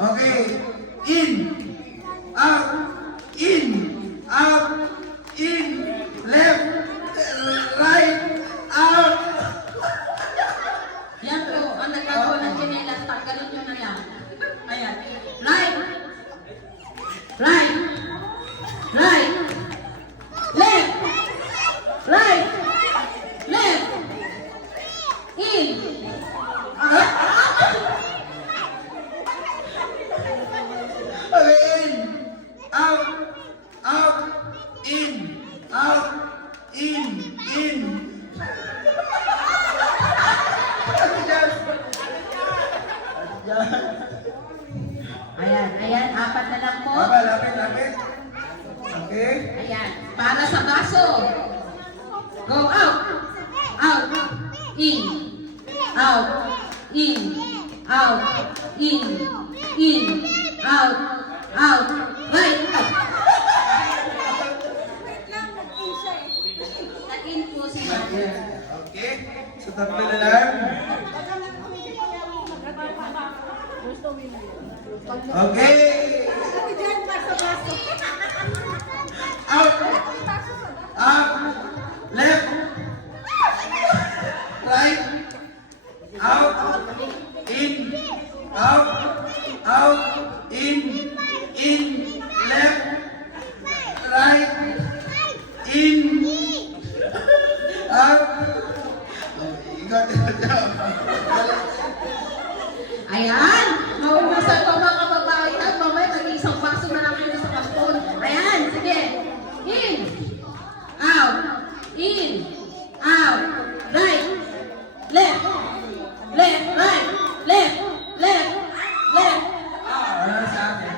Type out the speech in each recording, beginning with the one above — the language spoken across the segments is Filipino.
Okay. In. Out. In. Out. In. Left. Right. Out. Yan po, ang nagkagawa ng chinelas, tanggalin nyo na yan. Ayan. Right. Right. Right. Left. Right. Left. In. Okay. In. Out. Out. In. Out. In. In. Ayan, ayan, apat na lang po. Baba, lapit, lapit. Okay. Ayan, para sa baso. Go out. Out. In. Out. In. Out. In. In. Out. Out. Right. Nag-in po si mother. Okay. So, tatlo na lang. Okay. Out. Up. Left. Right. Out. In. Out. Out. In. In. Left. Right. In. Out. You got it. Ayan, maubusan ko mga kababaihan. Mamaya mag-iisang baso na lang kayo sa baston. Ayan, sige. In. Out. In. Out. Right. Left. Left. Right. Left. Left. Left. Wala na sa akin.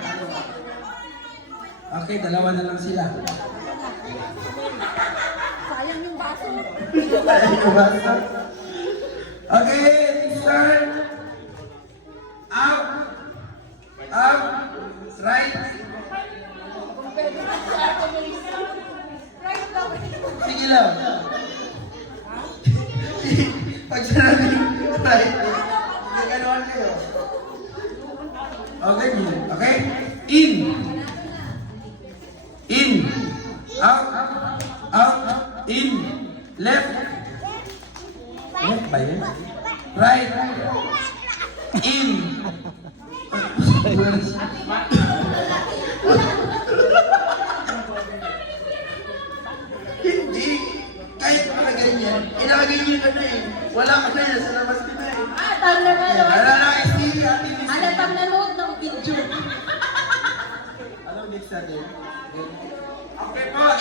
Okay, dalawa na lang sila. Sayang yung baso. Okay, start. Out. Out. Right. Sige lang. Pag sinabing right, naganoan kayo. Okay, okay. In. In. Out. Out. In. Left. Left ba yun? Right. In. Hindi. Kahit mga ganyan, inalagay nyo na na eh. Wala ka na yan sa labas nila eh. Tam na nga. Wala na kayo si Ate Miss. Ano tam na nood ng video? Ano next natin? Okay po.